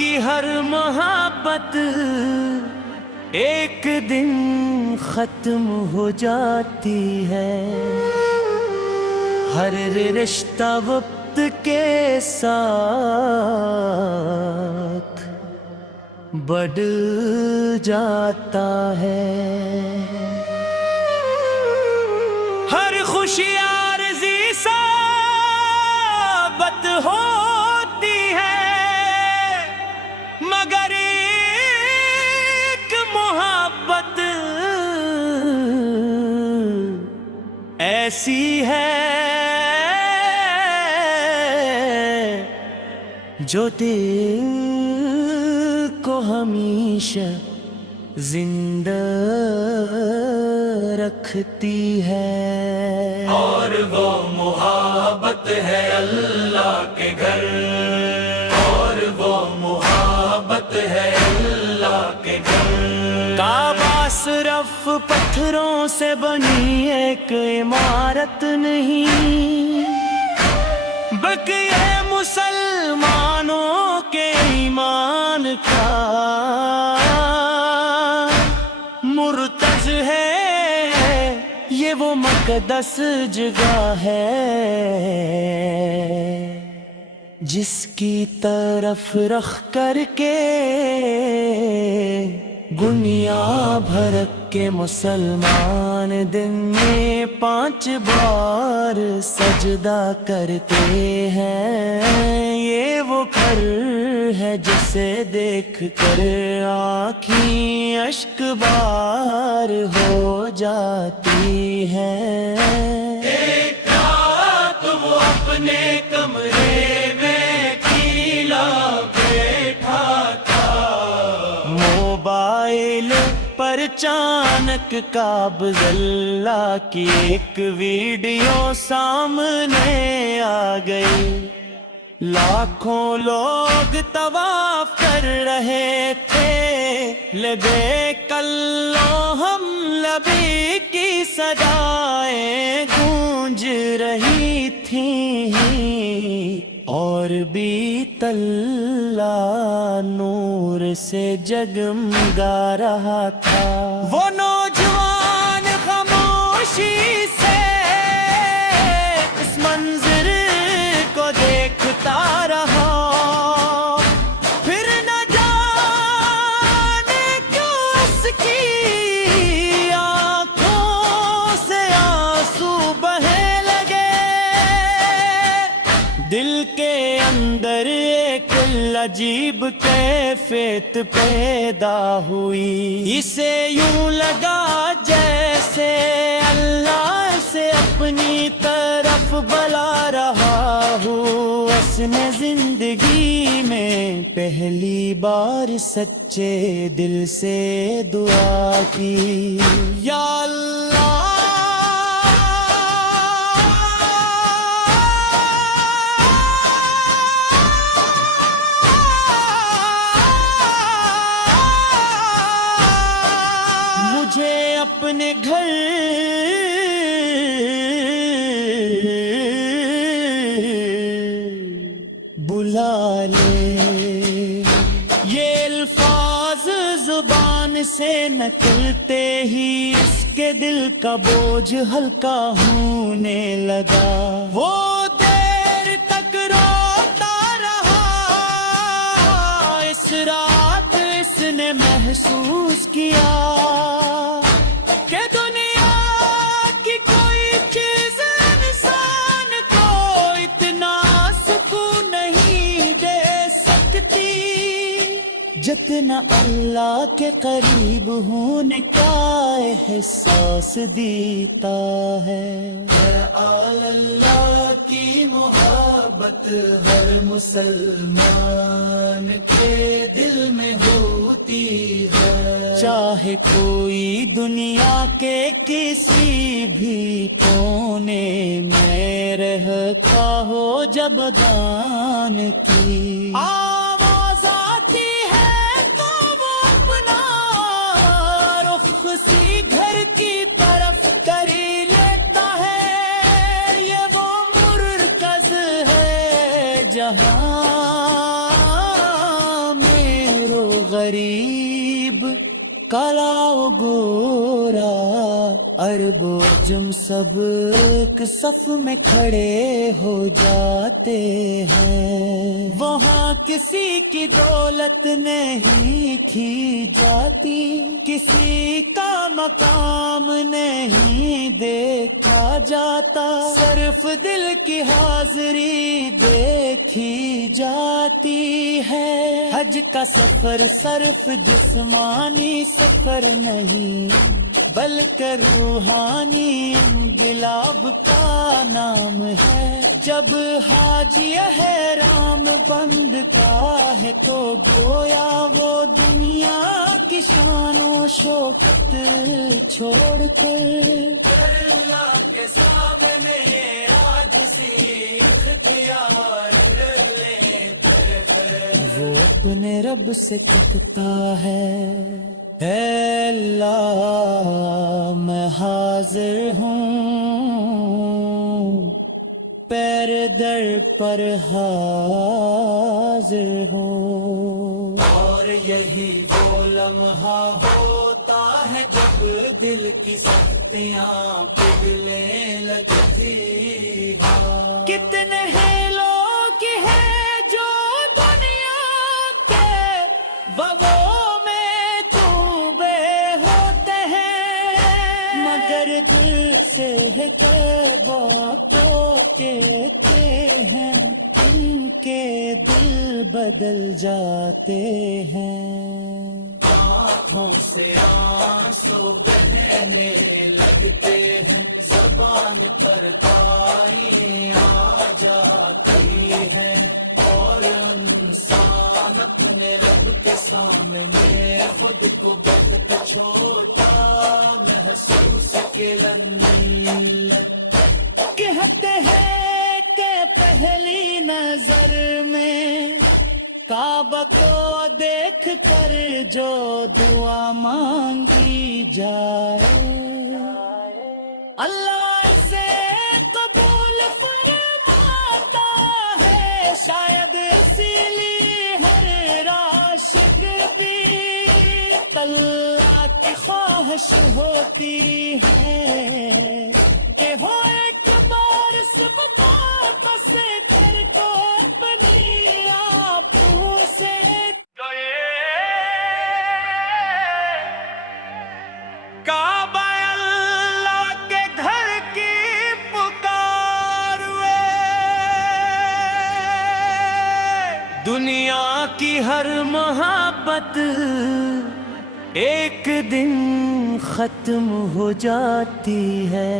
کی ہر محبت ایک دن ختم ہو جاتی ہے، ہر رشتہ وقت کے ساتھ بدل جاتا ہے، ہر خوشی عارضی ثابت ہوتی ہے، مگر ایک محبت ایسی ہے جو دل کو ہمیشہ زندہ رکھتی ہے، اور وہ محبت ہے اللہ کے گھر، اور وہ محبت ہے اللہ کے گھر۔ کعبہ صرف پتھروں سے بنی ایک عمارت نہیں، بلکہ یہ مسلمانوں کے ایمان کا مرتض ہے، یہ وہ مقدس جگہ ہے جس کی طرف رخ کر کے دنیا بھر کے مسلمان دن میں 5 بار سجدہ کرتے ہیں، یہ وہ گھر ہے جسے دیکھ کر آنکھیں اشک بار ہو جاتی ہیں۔ ایک رات وہ اپنے کمرے میں اکیلا بیٹھا تھا، موبائل پر اچانک قابض اللہ کی ایک ویڈیو سامنے آ گئی، لاکھوں لوگ طواف کر رہے تھے، لبے کلو ہم لبی کی صدائیں گونج رہی تھیں، اور بھی اللہ نور سے جگمگا رہا تھا۔ وہ نوجوان خاموشی سے اس منظر کو دیکھتا رہا، پھر نہ جانے کیوں اس کی آنکھوں سے آنسو بہنے لگے، دل کے اندر ایک عجیب کیفیت پیدا ہوئی، اسے یوں لگا جیسے اللہ سے اپنی طرف بلا رہا ہوں، اس نے زندگی میں پہلی بار سچے دل سے دعا کی، یا اللہ مجھے اپنے گھر بلا لے، یہ الفاظ زبان سے نکلتے ہی اس کے دل کا بوجھ ہلکا ہونے لگا، وہ دیر تک روتا رہا، اس رات اس نے محسوس کیا کہ دنیا کی کوئی چیز انسان کو اتنا سکون نہیں دے سکتی جتنا اللہ کے قریب ہونے کا احساس دیتا ہے۔ اللہ کی محبت ہر مسلمان کے دل میں ہوتی ہے، چاہے کوئی دنیا کے کسی بھی کونے میں رہتا ہو، جب دان کی آواز آتی ہے تو وہ اپنا رخ کسی گھر کی طرف کر لیتا ہے، یہ وہ مرکز ہے جہاں میں غریب کالا و گورا عرب و عجم سب ایک صف میں کھڑے ہو جاتے ہیں. وہاں کسی کی دولت نہیں کھی جاتی, کسی کا مقام نہیں دیکھا جاتا, صرف دل کی حاضری دیکھی جاتی ہے. حج کا سفر صرف جسمانی سفر نہیں بلکہ روحانی انقلاب کا نام ہے. جب حاجی احرام بند کا ہے تو گویا وہ دنیا کی شان و شوکت چھوڑ کر اللہ کے سامنے عاجزی اختیار کر لے. وہ اپنے رب سے کہتا ہے, اے اللہ میں حاضر ہوں, پیر در پر حاضر ہوں. اور یہی وہ لمحہ ہوتا ہے جب دل کی سختیاں پگھلنے لگتی ہیں. کتنے ہیں لوگ ہیں جو دنیا کے وبوں میں ڈوبے ہوتے ہیں, مگر دل سے توبہ کو کہتے ہیں, ان کے دل بدل جاتے ہیں. آنکھوں سے آنسو بہنے لگتے ہیں, زبان پر کائی آ جاتی ہے, اور انسان اپنے رب کے سامنے خود کو بہت چھوٹا محسوس کہتے ہیں کہ پہلی نظر میں کعبہ کو دیکھ کر جو دعا مانگی جائے اللہ سے قبول فرماتا ہے. شاید اسی لیے ہر عاشق بھی اللہ کی خواہش ہوتی ہے کہ ہو ایک بار سب واپس کر کو اپنی آنکھوں سے کعبہ اللہ کے گھر کی پکار وے. دنیا کی ہر محبت ایک دن ختم ہو جاتی ہے,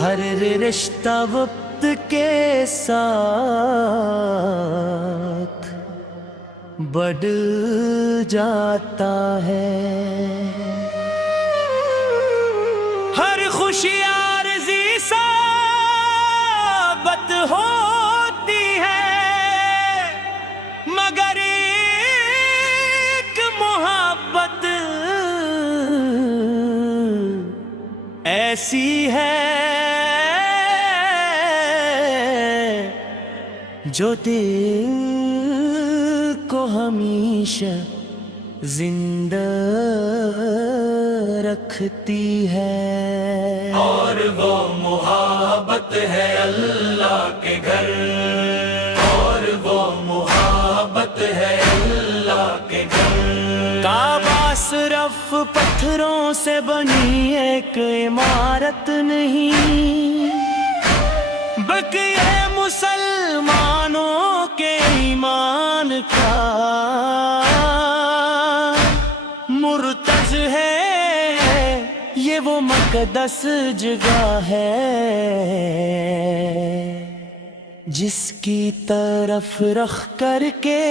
ہر رشتہ وقت کے ساتھ بدل جاتا ہے. ہر خوشی عارضی ثابت ہوتی ہے, مگر ایک محبت ایسی ہے جو دل کو ہمیشہ زندہ رکھتی ہے. اور وہ محبت ہے اللہ کے گھر, اور وہ محبت ہے اللہ کے گھر. کعبہ صرف پتھروں سے بنی ایک عمارت نہیں, بلکہ یہ مسلمانوں کے ایمان کا مرتج ہے. یہ وہ مقدس جگہ ہے جس کی طرف رخ کر کے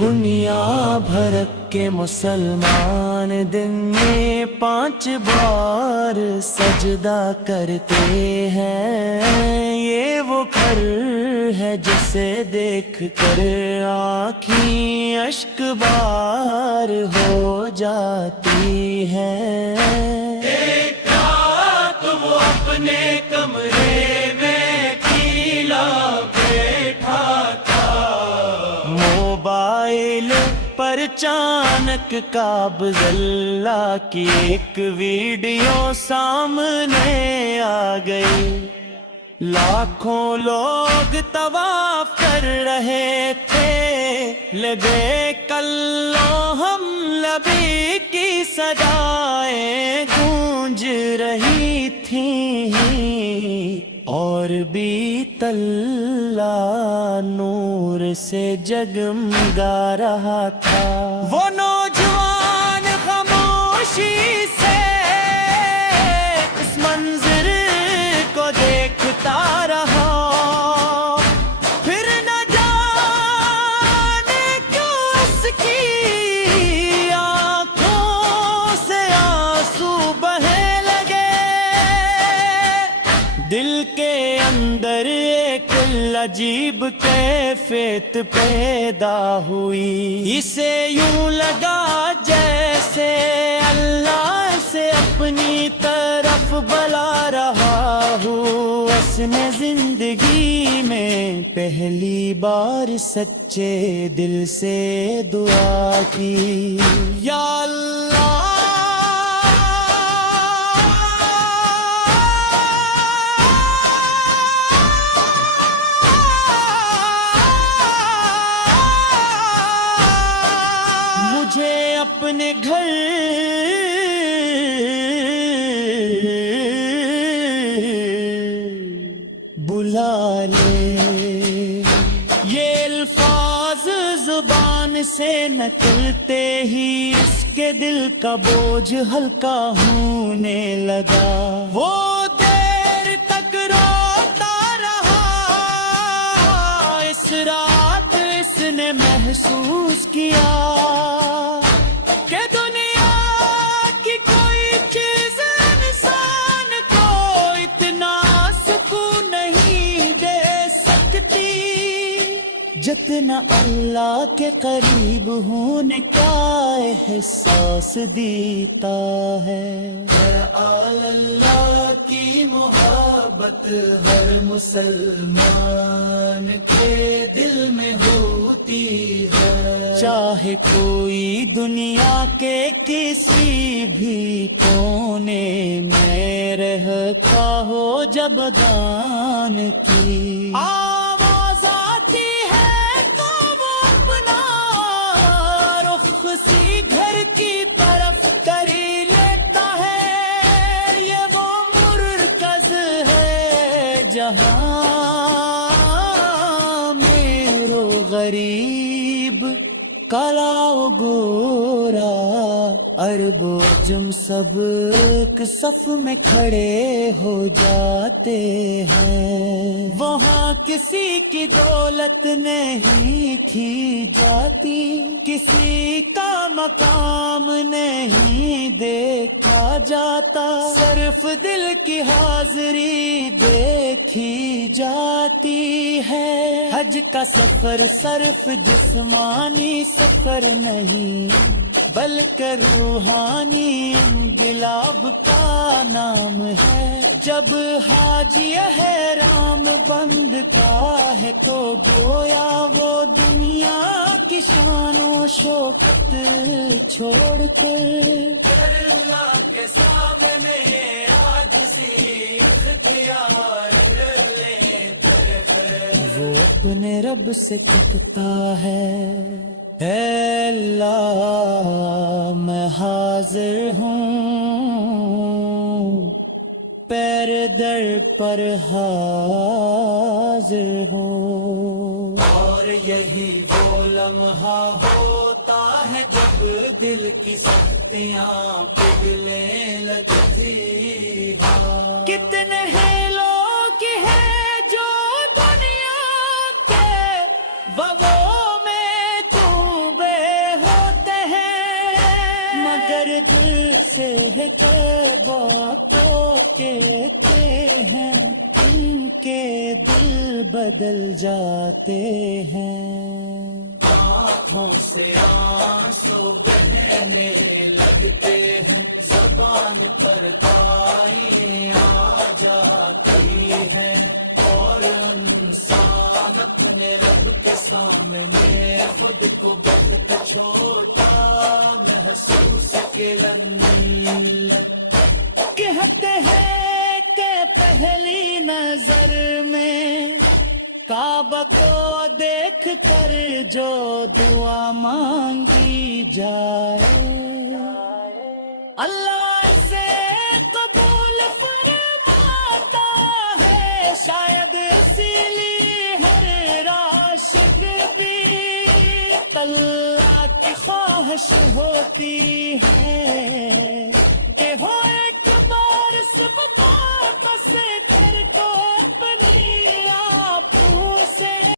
دنیا بھر کے مسلمان دن میں 5 بار سجدہ کرتے ہیں. یہ وہ گھر ہے جسے دیکھ کر آنکھیں اشک بار ہو جاتی ہیں. ایک رات وہ اپنے کمرے میں کیلا بیٹھا تھا, پر اچانک قابض اللہ کی ایک ویڈیو سامنے آ گئی۔ لاکھوں لوگ طواف کر رہے تھے، لبے کلو ہم لبی کی صدائیں گونج رہی تھیں، اور بھی اللہ نور سے جگمگا رہا تھا۔ وہ نوجوان خاموشی سے اس منظر کو دیکھتا رہا، پھر نہ جانے کیوں اس کی آنکھوں سے آنسو بہنے لگے۔ دل کے اندر ایک عجیب کیفیت پیدا ہوئی، اسے یوں لگا جیسے اللہ سے اپنی طرف بلا رہا ہوں۔ اس نے زندگی میں پہلی بار سچے دل سے دعا کی، یا اللہ مجھے اپنے گھر بلا لے۔ یہ الفاظ زبان سے نکلتے ہی اس کے دل کا بوجھ ہلکا ہونے لگا۔ وہ دیر تک روتا رہا۔ اس رات اس نے محسوس کیا کہ دنیا کی کوئی چیز انسان کو اتنا سکون نہیں دے سکتی جتنا اللہ کے قریب ہونے کا احساس دیتا ہے۔ اللہ کی محبت ہر مسلمان کے دل میں ہوتی ہے، چاہے کوئی دنیا کے کسی بھی کونے میں رہتا ہو، جب دان کی آواز آتی ہے تو وہ اپنا رخ سی گھر کی طرف کر ہی لیتا ہے۔ یہ وہ مرکز ہے جہاں میرو غریب، کالا و گورا، عرب و عجم سب ایک صف میں کھڑے ہو جاتے ہیں۔ وہاں کسی کی دولت نہیں تھی جاتی، کسی کا مقام نہیں دیکھا جاتا، صرف دل کی حاضری دیکھی جاتی ہے۔ حج کا سفر صرف جسمانی سفر نہیں بلکہ روحانی انقلاب کا نام ہے۔ جب حاجی احرام بند کا ہے تو گویا وہ دنیا کی شان و شوکت چھوڑ کر اللہ کے سامنے عاجزی اختیار لے کر وہ اپنے رب سے کہتا ہے، اے اللہ میں حاضر ہوں، پیر در پر حاضر ہوں۔ اور یہی وہ لمحہ ہوتا ہے جب دل کی سختیاں پگھلنے لگتی ہیں۔ کتنے ہیں لوگ ہیں جو دنیا کے وبوں میں ڈوبے ہوتے ہیں، مگر دل سے توبہ کو کہتے ہیں، ان کے دل بدل جاتے ہیں۔ آنکھوں سے آنسو بہنے لگتے ہیں، زبان پر تاریاں آ جاتی ہیں، اور انسان اپنے رب کے سامنے خود کو بہت چھوٹا محسوس کرن کہتے ہیں کہ پہلی نظر میں کعبہ کو دیکھ کر جو دعا مانگی جائے اللہ سے قبول فرماتا ہے، شاید اسی لیے ہر عاشق بھی اللہ کی خواہش ہوتی ہے کہ ہو ایک بار سب باتوں سے